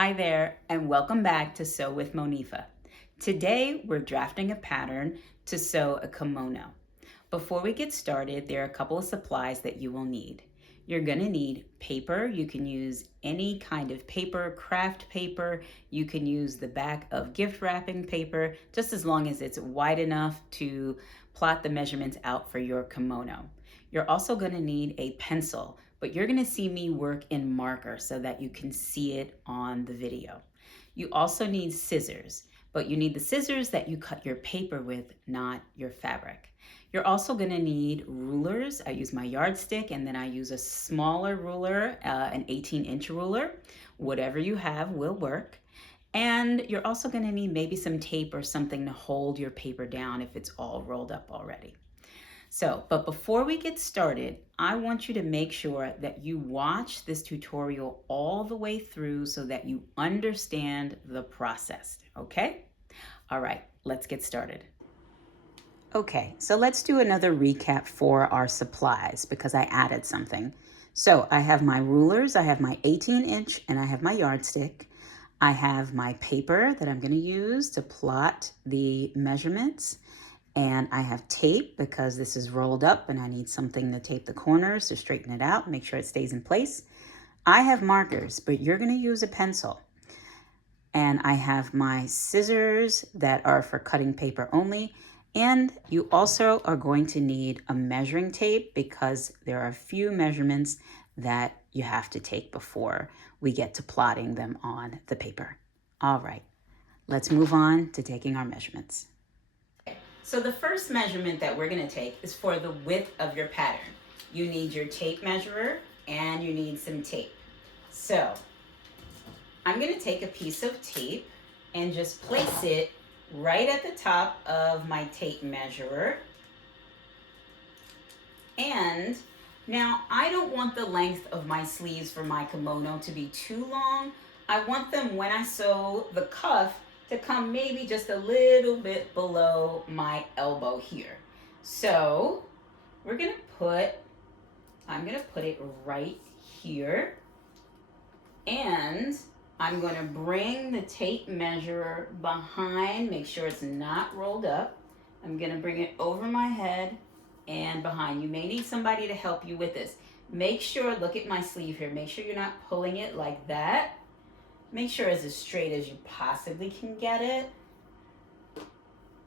Hi there, and welcome back to Sew with Monifa. Today, we're drafting a pattern to sew a kimono. Before we get started, there are a couple of supplies that you will need. You're gonna need paper. You can use any kind of paper, craft paper. You can use the back of gift wrapping paper, just as long as it's wide enough to plot the measurements out for your kimono. You're also gonna need a pencil, but you're gonna see me work in marker so that you can see it on the video. You also need scissors, but you need the scissors that you cut your paper with, not your fabric. You're also gonna need rulers. I use my yardstick and then I use a smaller ruler, an 18-inch ruler. Whatever you have will work. And you're also gonna need maybe some tape or something to hold your paper down if it's all rolled up already. But before we get started, I want you to make sure that you watch this tutorial all the way through so that you understand the process, okay? All right, let's get started. Okay, so let's do another recap for our supplies because I added something. So I have my rulers, I have my 18-inch, and I have my yardstick. I have my paper that I'm gonna use to plot the measurements. And I have tape because this is rolled up and I need something to tape the corners to straighten it out, make sure it stays in place. I have markers, but you're gonna use a pencil. And I have my scissors that are for cutting paper only. And you also are going to need a measuring tape because there are a few measurements that you have to take before we get to plotting them on the paper. All right, let's move on to taking our measurements. So the first measurement that we're going to take is for the width of your pattern. You need your tape measurer and you need some tape. So I'm going to take a piece of tape and just place it right at the top of my tape measurer. And now I don't want the length of my sleeves for my kimono to be too long. I want them when I sew the cuff to come maybe just a little bit below my elbow here. So I'm gonna put it right here, and I'm gonna bring the tape measure behind, make sure it's not rolled up. I'm gonna bring it over my head and behind. You may need somebody to help you with this. Make sure, look at my sleeve here, make sure you're not pulling it like that. Make sure it's as straight as you possibly can get it.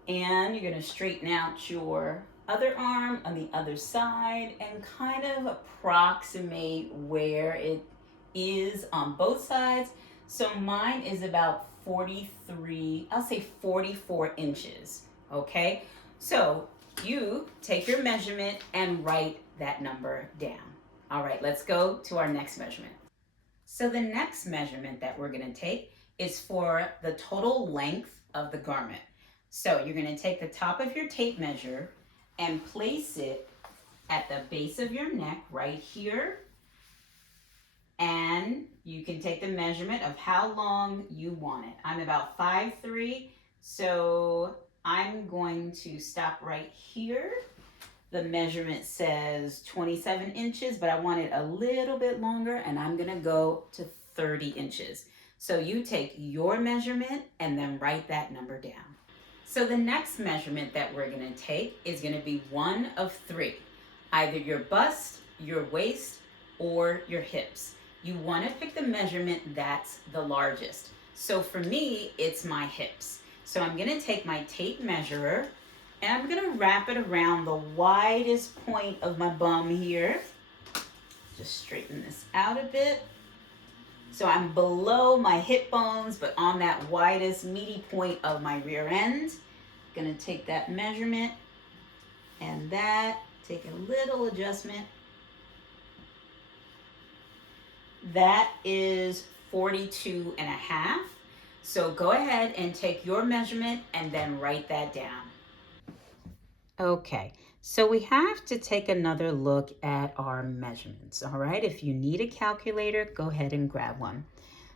And you're gonna straighten out your other arm on the other side and kind of approximate where it is on both sides. So mine is about 43, I'll say 44 inches, okay? So you take your measurement and write that number down. All right, let's go to our next measurement. So the next measurement that we're gonna take is for the total length of the garment. So you're gonna take the top of your tape measure and place it at the base of your neck right here. And you can take the measurement of how long you want it. I'm about 5'3", so I'm going to stop right here. The measurement says 27 inches, but I want it a little bit longer, and I'm gonna go to 30 inches. So you take your measurement and then write that number down. So the next measurement that we're gonna take is gonna be one of three, either your bust, your waist, or your hips. You wanna pick the measurement that's the largest. So for me, it's my hips. So I'm gonna take my tape measurer and I'm gonna wrap it around the widest point of my bum here. Just straighten this out a bit. So I'm below my hip bones, but on that widest meaty point of my rear end. Gonna take that measurement and take a little adjustment. That is 42 and a half. So go ahead and take your measurement and then write that down. Okay, so we have to take another look at our measurements, all right? If you need a calculator, go ahead and grab one.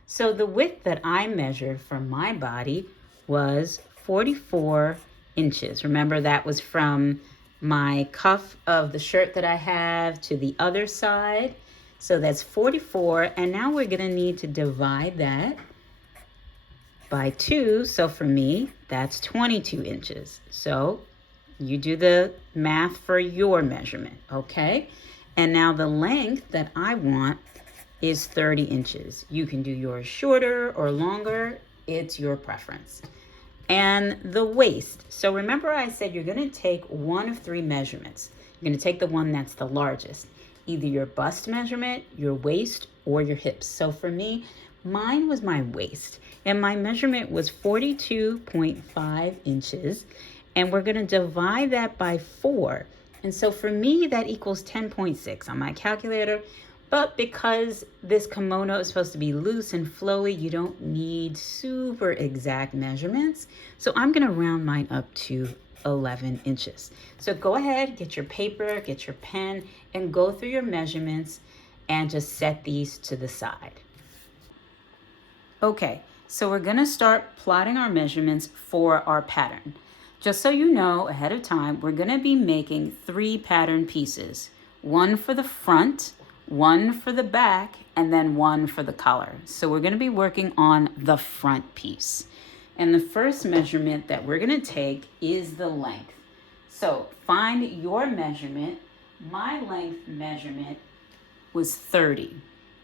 So the width that I measured for my body was 44 inches. Remember, that was from my cuff of the shirt that I have to the other side. So that's 44, and now we're gonna need to divide that by 2, so for me, that's 22 inches. So you do the math for your measurement, okay? And now the length that I want is 30 inches. You can do yours shorter or longer. It's your preference. And the waist. So remember I said you're going to take one of 3 measurements. You're going to take the one that's the largest, either your bust measurement, your waist, or your hips. So for me, mine was my waist, and my measurement was 42.5 inches, and we're going to divide that by 4. And so for me, that equals 10.6 on my calculator. But because this kimono is supposed to be loose and flowy, you don't need super exact measurements. So I'm gonna round mine up to 11 inches. So go ahead, get your paper, get your pen, and go through your measurements and just set these to the side. Okay, so we're gonna start plotting our measurements for our pattern. Just so you know ahead of time, we're gonna be making 3 pattern pieces. One for the front, one for the back, and then one for the collar. So we're going to be working on the front piece. And the first measurement that we're going to take is the length. So find your measurement. My length measurement was 30.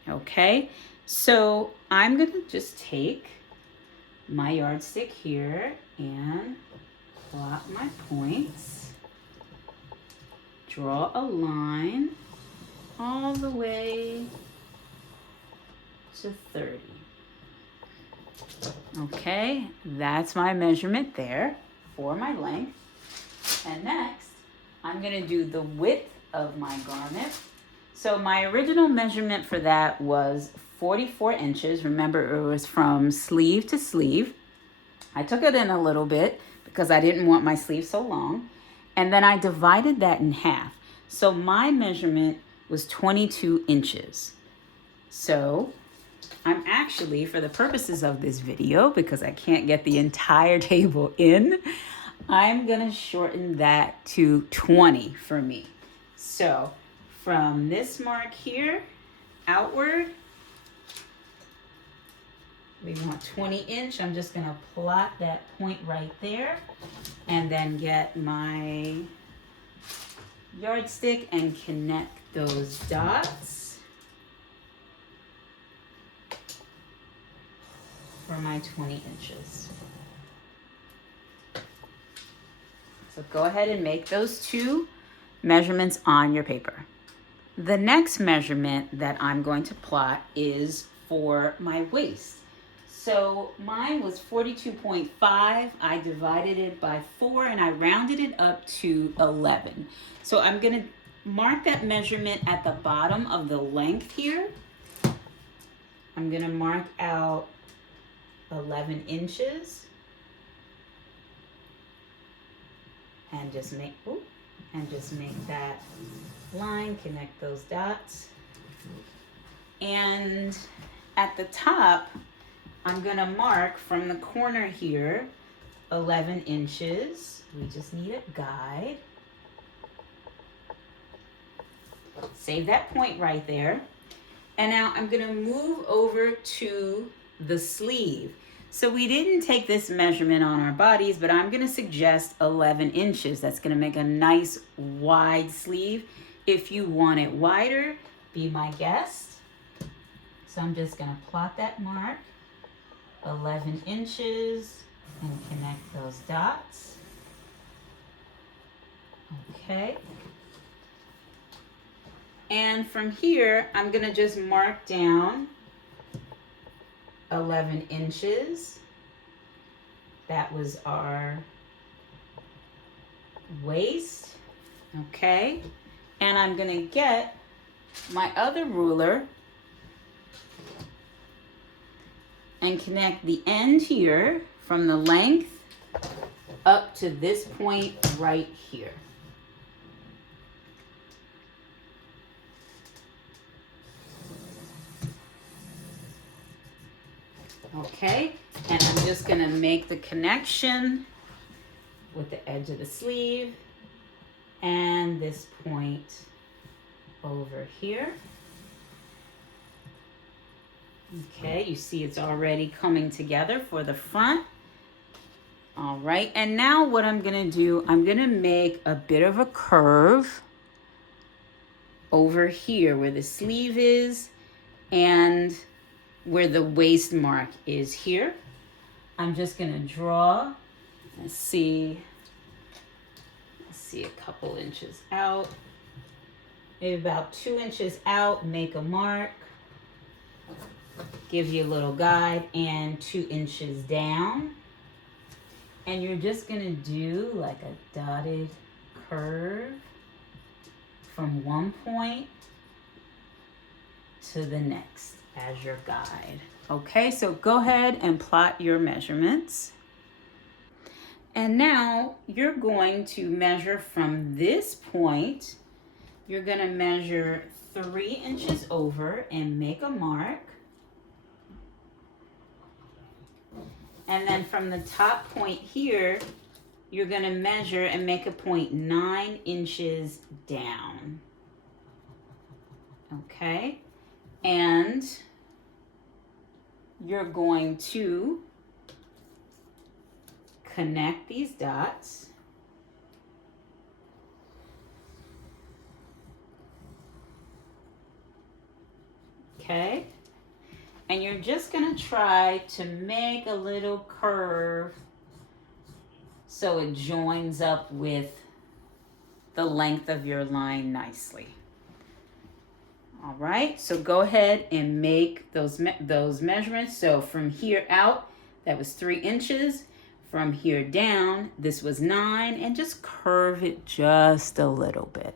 Okay? So I'm going to just take my yardstick here and plot my points. Draw a line all the way to 30. Okay, that's my measurement there for my length. And next, I'm gonna do the width of my garment. So my original measurement for that was 44 inches. Remember, it was from sleeve to sleeve. I took it in a little bit because I didn't want my sleeve so long. And then I divided that in half. So my measurement was 22 inches. So I'm actually, for the purposes of this video, because I can't get the entire table in, I'm gonna shorten that to 20 for me. So from this mark here outward, we want 20 inch. I'm just gonna plot that point right there and then get my yardstick and connect those dots for my 20 inches. So go ahead and make those 2 measurements on your paper. The next measurement that I'm going to plot is for my waist. So mine was 42.5. I divided it by 4 and I rounded it up to 11. So I'm gonna mark that measurement at the bottom of the length here. I'm gonna mark out 11 inches and just make that line, connect those dots. And at the top, I'm gonna mark from the corner here 11 inches. We just need a guide. Save that point right there. And now I'm gonna move over to the sleeve. So we didn't take this measurement on our bodies, but I'm gonna suggest 11 inches. That's gonna make a nice wide sleeve. If you want it wider, be my guest. So I'm just gonna plot that mark, 11 inches, and connect those dots. Okay. And from here, I'm gonna just mark down 11 inches. That was our waist, okay? And I'm gonna get my other ruler and connect the end here from the length up to this point right here. Okay, and I'm just gonna make the connection with the edge of the sleeve and this point over here. Okay, you see it's already coming together for the front. All right, and now what I'm gonna do, I'm gonna make a bit of a curve over here where the sleeve is and where the waist mark is here. I'm just gonna draw, let's see a couple inches out, maybe about 2 inches out, make a mark, give you a little guide, and 2 inches down. And you're just gonna do like a dotted curve from one point to the next as your guide. Okay, so go ahead and plot your measurements. And now you're going to measure from this point, you're gonna measure 3 inches over and make a mark. And then from the top point here, you're gonna measure and make a point 9 inches down. Okay? And you're going to connect these dots. Okay? And you're just gonna try to make a little curve so it joins up with the length of your line nicely. All right, so go ahead and make those measurements. So from here out, that was 3 inches. From here down, this was 9, and just curve it just a little bit.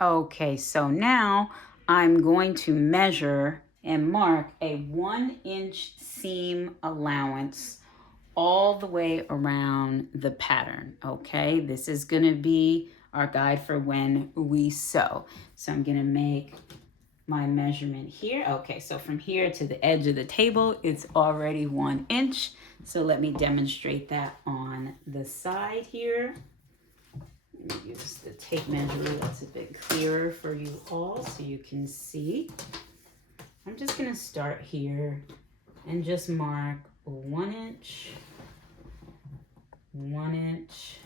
Okay, so now I'm going to measure and mark a 1-inch seam allowance all the way around the pattern. Okay, this is going to be our guide for when we sew. So I'm going to make my measurement here. Okay, so from here to the edge of the table, it's already 1 inch. So let me demonstrate that on the side here. Let me use the tape measure that's a bit clearer for you all so you can see. I'm just gonna start here and just mark 1 inch, 1 inch,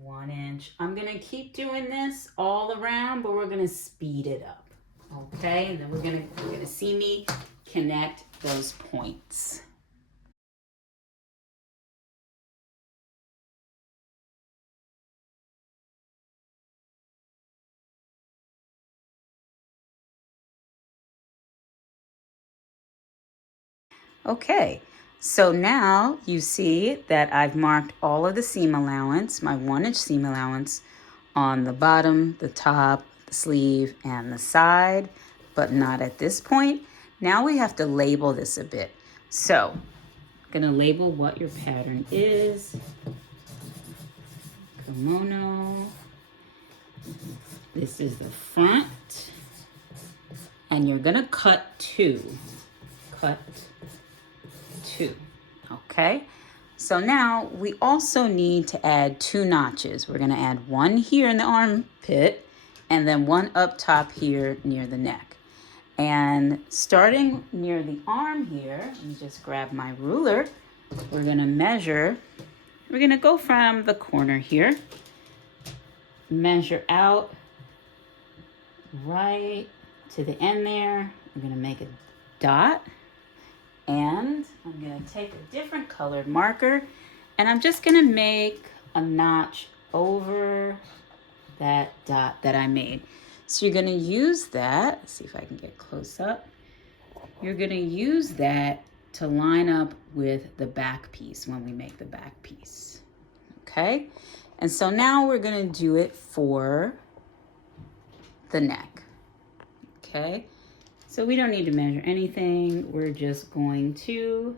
1 inch. I'm gonna keep doing this all around, but we're gonna speed it up. Okay, and then you're gonna see me connect those points. Okay, so now you see that I've marked all of the seam allowance, my 1-inch seam allowance, on the bottom, the top, the sleeve, and the side, but not at this point. Now we have to label this a bit. So, I'm gonna label what your pattern is. Kimono. This is the front. And you're gonna cut 2. Cut 2. Okay, so now we also need to add 2 notches. We're gonna add 1 here in the armpit and then 1 up top here near the neck. And starting near the arm here, let me just grab my ruler. We're gonna measure, we're gonna go from the corner here, measure out right to the end there. We're gonna make a dot. And I'm gonna take a different colored marker and I'm just gonna make a notch over that dot that I made. So you're gonna use that, let's see if I can get close up. You're gonna use that to line up with the back piece when we make the back piece, okay? And so now we're gonna do it for the neck, okay? So we don't need to measure anything. We're just going to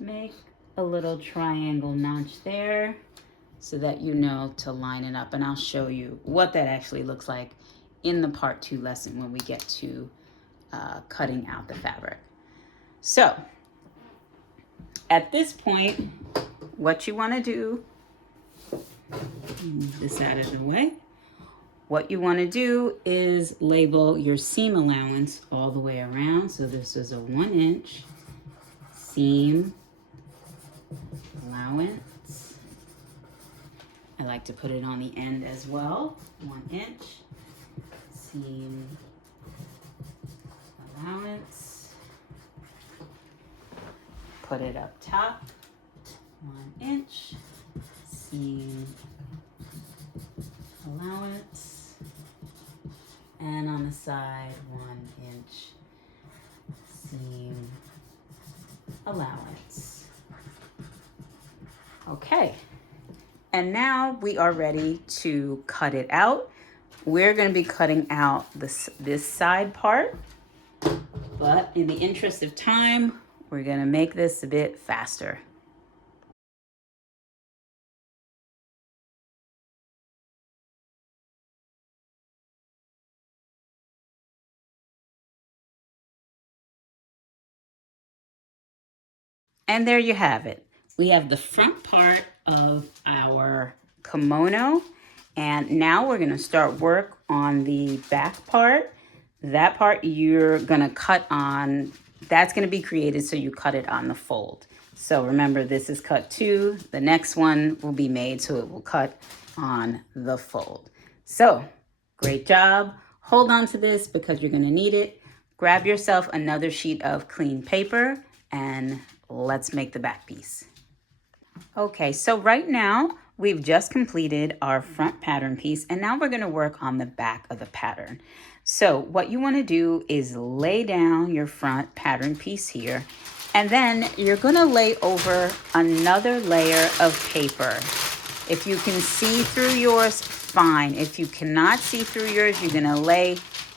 make a little triangle notch there so that you know to line it up. And I'll show you what that actually looks like in the part 2 lesson when we get to cutting out the fabric. So at this point, what you want to do, move this out of the way. what you want to do is label your seam allowance all the way around. So this is a 1 inch seam allowance. I like to put it on the end as well. 1 inch seam allowance. Put it up top. 1 inch seam allowance. And on the side, 1 inch seam allowance. Okay. And now we are ready to cut it out. We're going to be cutting out this side part, but in the interest of time, we're going to make this a bit faster. And there you have it. We have the front part of our kimono, and now we're going to start work on the back part. That part you're going to cut on, that's going to be created so you cut it on the fold. So remember, this is cut 2. The next one will be made so it will cut on the fold. So great job. Hold on to this because you're going to need it. Grab yourself another sheet of clean paper and let's make the back piece. Okay, so right now we've just completed our front pattern piece, and now we're going to work on the back of the pattern. So what you want to do is lay down your front pattern piece here, and then you're going to lay over another layer of paper. If you can see through yours, fine. If you cannot see through yours, you're going to lay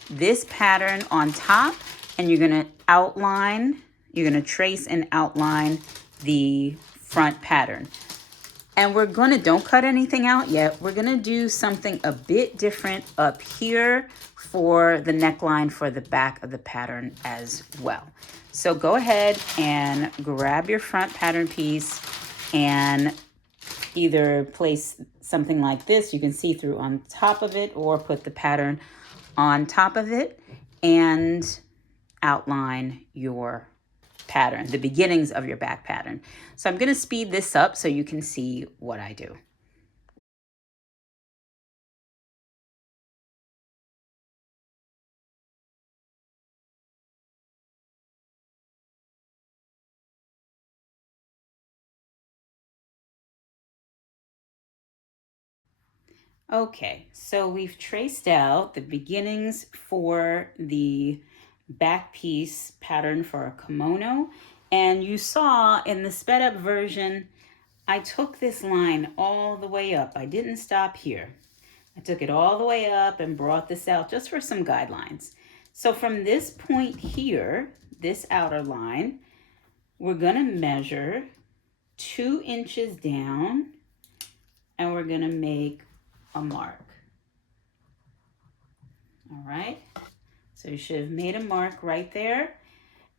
this pattern on top, and you're going to outline, you're going to trace and outline the front pattern. And we're going to, don't cut anything out yet. We're going to do something a bit different up here for the neckline for the back of the pattern as well. So go ahead and grab your front pattern piece and either place something like this, you can see through on top of it, or put the pattern on top of it and outline your pattern, the beginnings of your back pattern. So I'm going to speed this up so you can see what I do. Okay, so we've traced out the beginnings for the back piece pattern for a kimono. And you saw in the sped up version, I took this line all the way up. I didn't stop here. I took it all the way up and brought this out just for some guidelines. So from this point here, this outer line, we're gonna measure 2 inches down and we're gonna make a mark. All right, so you should have made a mark right there.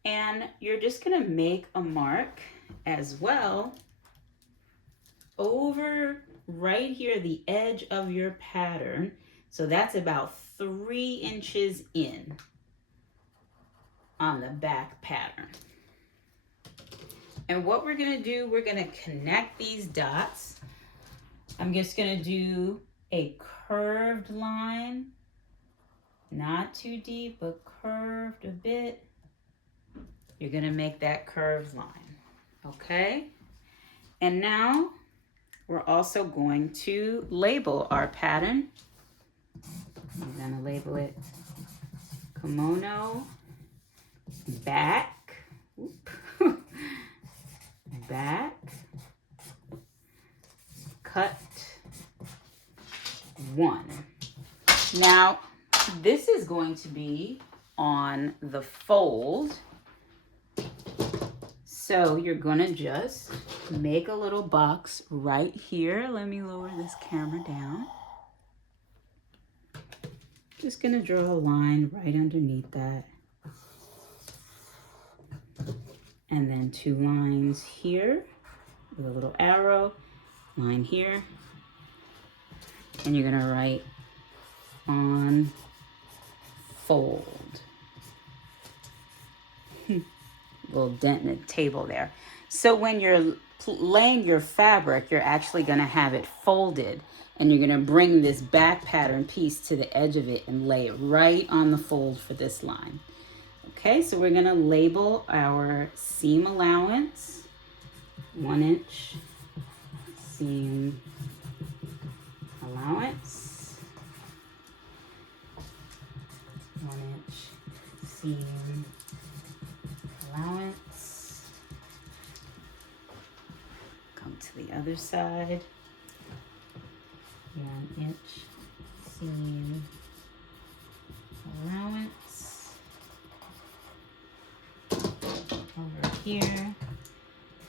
And you're just gonna make a mark as well over right here, the edge of your pattern. So that's about 3 inches in on the back pattern. And what we're gonna do, we're gonna connect these dots. I'm just gonna do a curved line, not too deep, but curved a bit. You're gonna make that curved line, okay? And now we're also going to label our pattern. I'm gonna label it kimono back, back, cut 1. Now, this is going to be on the fold. So you're gonna just make a little box right here. Let me lower this camera down. Just gonna draw a line right underneath that. And then 2 lines here with a little arrow, line here. And you're gonna write on fold. Little dent in the table there. So when you're laying your fabric, you're actually going to have it folded, and you're going to bring this back pattern piece to the edge of it and lay it right on the fold for this line. Okay, so we're going to label our seam allowance, 1 inch seam allowance, 1 inch seam allowance. Come to the other side, 1 inch seam allowance. Over here,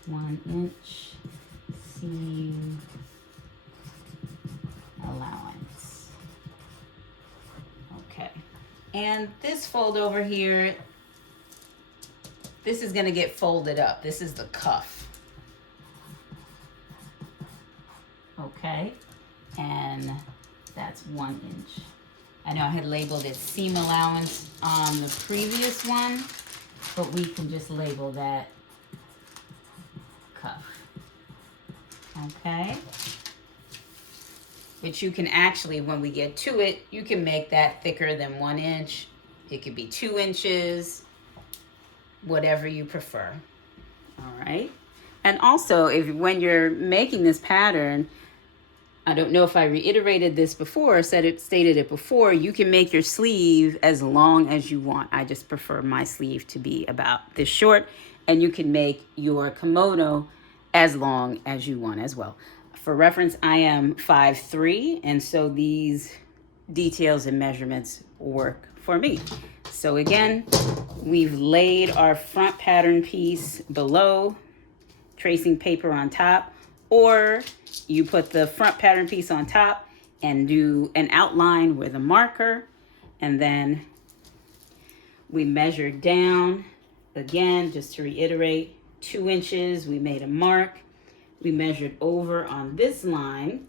1 inch seam allowance. Okay, and this fold over here, this is going to get folded up. This is the cuff. Okay, and that's 1 inch. I know I had labeled it seam allowance on the previous one, but we can just label that cuff. Okay, which you can actually, when we get to it, you can make that thicker than 1 inch. It could be 2 inches, whatever you prefer. All right, and also when you're making this pattern, I don't know if I reiterated this before or stated it before, you can make your sleeve as long as you want. I just prefer my sleeve to be about this short, and you can make your kimono as long as you want as well. For reference, I am 5'3", and so these details and measurements work for me. So again, we've laid our front pattern piece below, tracing paper on top, or you put the front pattern piece on top and do an outline with a marker, and then we measured down. Again, just to reiterate, 2 inches, we made a mark. We measured over on this line,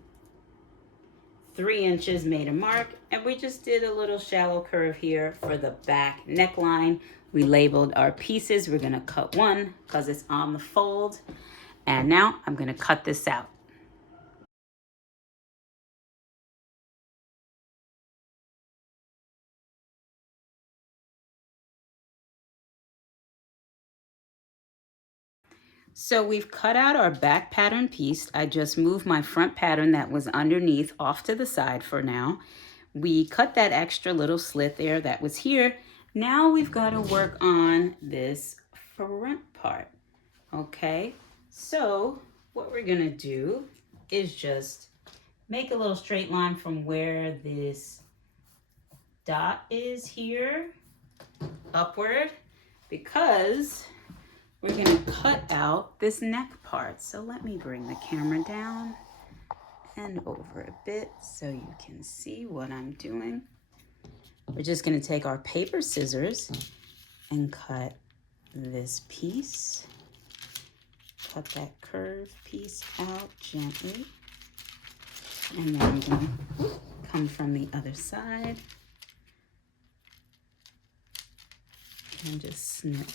3 inches, made a mark, and we just did a little shallow curve here for the back neckline. We labeled our pieces. We're gonna cut one because it's on the fold. And now I'm gonna cut this out. So we've cut out our back pattern piece. I just moved my front pattern that was underneath off to the side for now. We cut that extra little slit there that was here. Now we've got to work on this front part. Okay, so what we're gonna do is just make a little straight line from where this dot is here upward, because we're gonna cut out this neck part. So let me bring the camera down and over a bit so you can see what I'm doing. We're just gonna take our paper scissors and cut this piece. Cut that curved piece out gently. And then I'm gonna come from the other side and just snip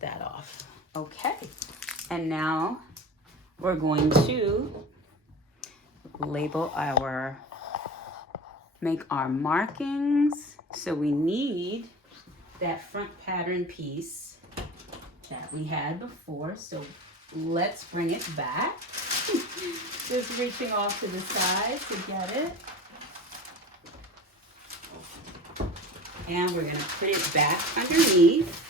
that off. Okay, and now we're going to make our markings. So we need that front pattern piece that we had before. So let's bring it back. Just reaching off to the side to get it. And we're gonna put it back underneath.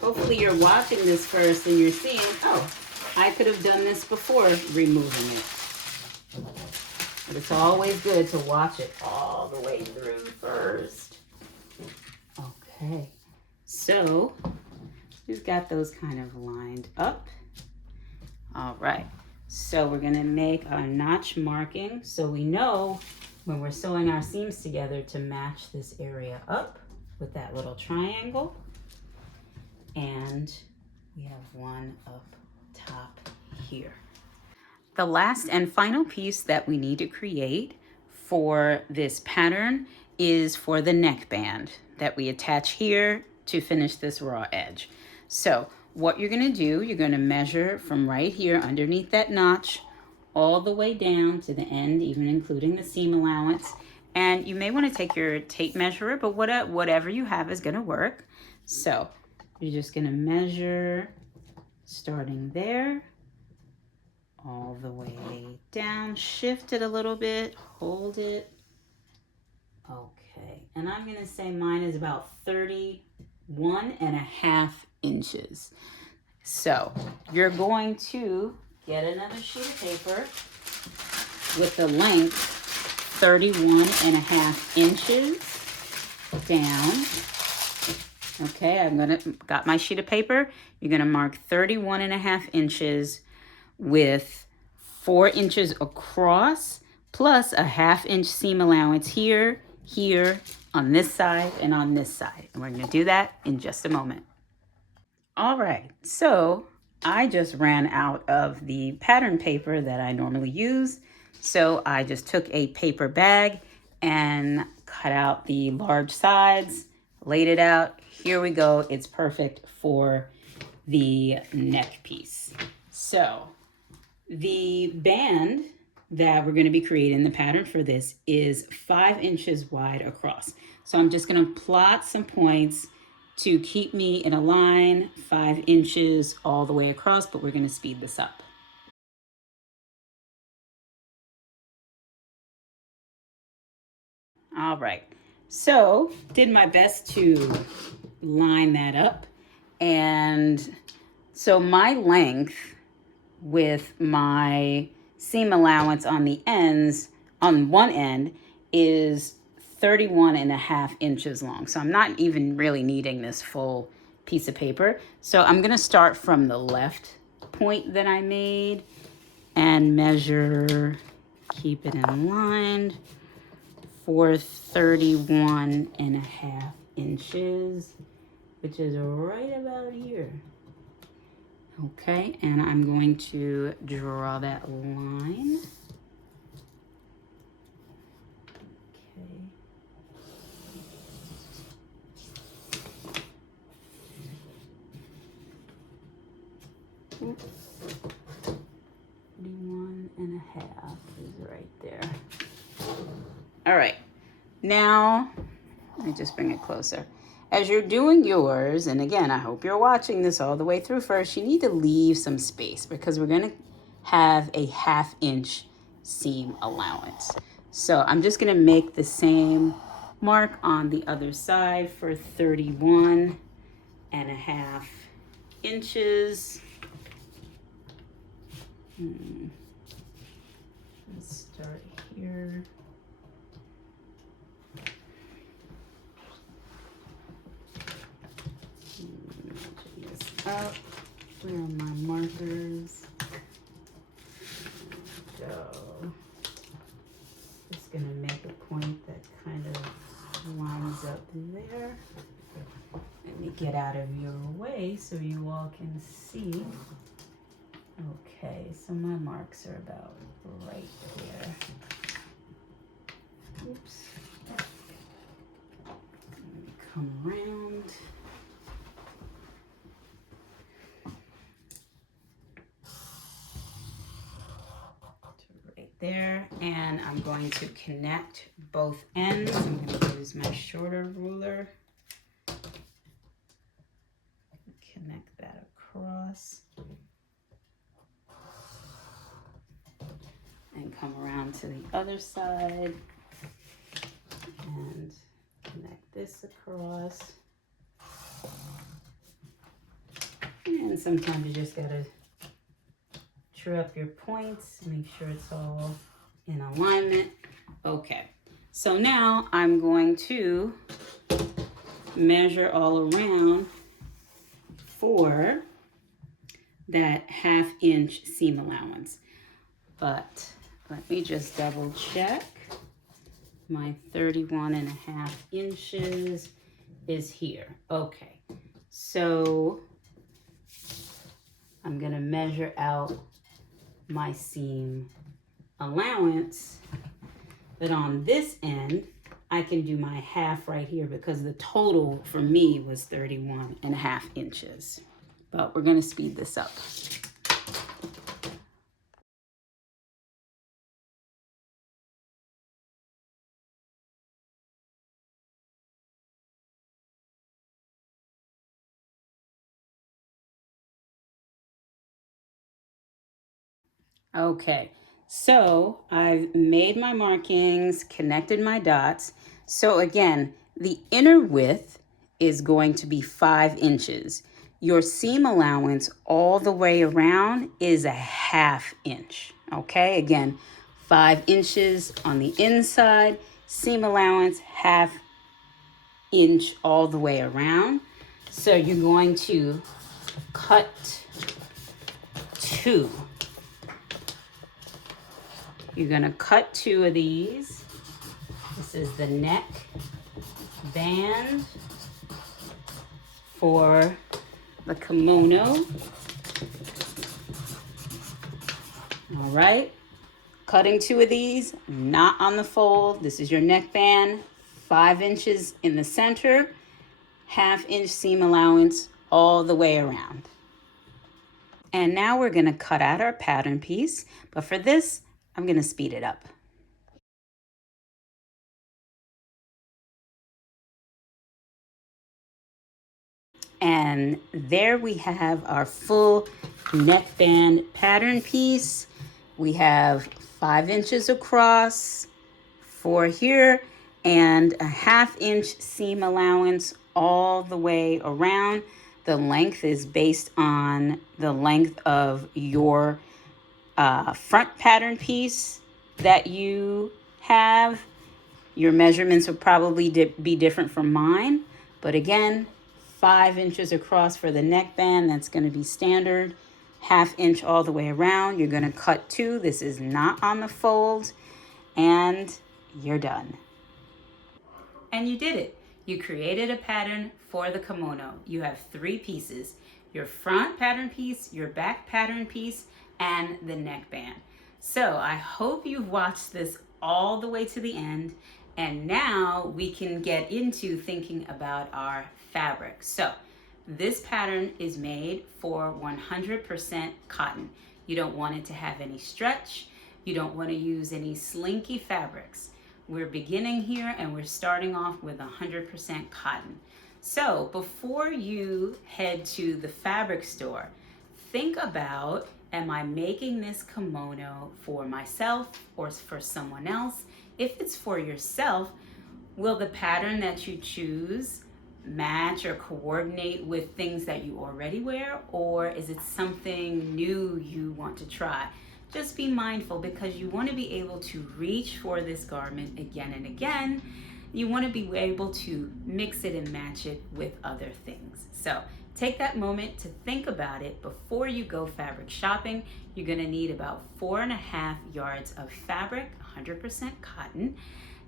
Hopefully you're watching this first and you're seeing, oh, I could have done this before removing it. But it's always good to watch it all the way through first. Okay, so we've got those kind of lined up. All right, so we're gonna make our notch marking so we know when we're sewing our seams together to match this area up with that little triangle. And we have one up top here. The last and final piece that we need to create for this pattern is for the neckband that we attach here to finish this raw edge. So what you're going to do, you're going to measure from right here underneath that notch all the way down to the end, even including the seam allowance. And you may want to take your tape measurer, but whatever you have is going to work. So you're just going to measure starting there all the way down, shift it a little bit, hold it. Okay, and I'm going to say mine is about 31.5 inches. So you're going to get another sheet of paper with the length 31.5 inches down. Okay, got my sheet of paper. You're gonna mark 31.5 inches with 4 inches across, plus a 1/2 inch seam allowance here, here, on this side, and on this side. And we're gonna do that in just a moment. All right, so I just ran out of the pattern paper that I normally use. So I just took a paper bag and cut out the large sides, laid it out. Here we go. It's perfect for the neck piece. So the band that we're going to be creating, the pattern for this, is 5 inches wide across. So I'm just going to plot some points to keep me in a line, 5 inches all the way across, but we're going to speed this up. All right, so did my best to line that up. And so my length with my seam allowance on the ends, on one end, is 31.5 inches long. So I'm not even really needing this full piece of paper. So I'm gonna start from the left point that I made and measure, keep it in line, for 31.5 inches, which is right about here. Okay, and I'm going to draw that line. Okay. Oops. 31.5 is right there. All right, now let me just bring it closer. As you're doing yours, and again, I hope you're watching this all the way through first, you need to leave some space because we're gonna have a 1/2 inch seam allowance. So I'm just gonna make the same mark on the other side for 31.5 inches. Let's start here. Up. Where are my markers? Go. Just gonna make a point that kind of lines up there. Let me get out of your way so you all can see. Okay, so my marks are about right there. Oops. Let me come around. There, and I'm going to connect both ends. I'm going to use my shorter ruler. Connect that across. And come around to the other side. And connect this across. And sometimes you just got to true up your points, make sure it's all in alignment. Okay, so now I'm going to measure all around for that 1/2 inch seam allowance. But let me just double check. My 31.5 inches is here. Okay, so I'm gonna measure out my seam allowance. But on this end, I can do my half right here because the total for me was 31.5 inches. But we're gonna speed this up. Okay, so I've made my markings, connected my dots. So again, the inner width is going to be 5 inches. Your seam allowance all the way around is a 1/2 inch. Okay, again, 5 inches on the inside, seam allowance 1/2 inch all the way around. So you're going to cut 2. You're going to cut 2 of these. This is the neck band for the kimono. All right. Cutting 2 of these, not on the fold. This is your neck band, 5 inches in the center, 1/2 inch seam allowance all the way around. And now we're going to cut out our pattern piece. But for this, I'm going to speed it up. And there we have our full neckband pattern piece. We have 5 inches across, 4 here, and a 1/2 inch seam allowance all the way around. The length is based on the length of your front pattern piece that you have. Your measurements will probably be different from mine, but again, 5 inches across for the neckband, that's going to be standard. 1/2 inch all the way around. You're going to cut 2. This is not on the fold, and you're done. And you did it. You created a pattern for the kimono. You have 3 pieces: your front pattern piece, your back pattern piece, and the neckband. So I hope you've watched this all the way to the end, and now we can get into thinking about our fabric. So this pattern is made for 100% cotton. You don't want it to have any stretch. You don't want to use any slinky fabrics. We're beginning here and we're starting off with 100% cotton. So before you head to the fabric store, think about, am I making this kimono for myself or for someone else? If it's for yourself, will the pattern that you choose match or coordinate with things that you already wear, or is it something new you want to try? Just be mindful, because you want to be able to reach for this garment again and again. You want to be able to mix it and match it with other things. So take that moment to think about it before you go fabric shopping. You're going to need about 4.5 yards of fabric, 100% cotton.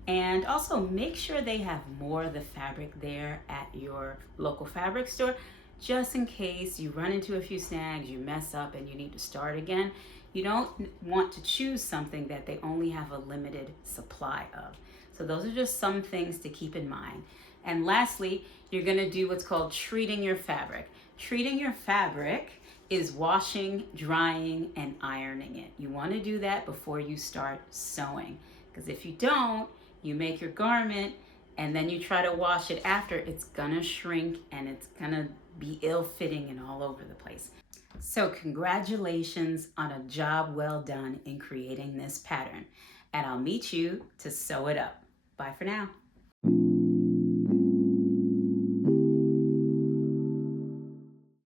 And also make sure they have more of the fabric there at your local fabric store, just in case you run into a few snags, you mess up and you need to start again. You don't want to choose something that they only have a limited supply of. So those are just some things to keep in mind. And lastly, you're going to do what's called treating your fabric. Treating your fabric is washing, drying, and ironing it. You want to do that before you start sewing, because if you don't, you make your garment and then you try to wash it after, it's gonna shrink and it's gonna be ill-fitting and all over the place. So congratulations on a job well done in creating this pattern, and I'll meet you to sew it up. Bye for now.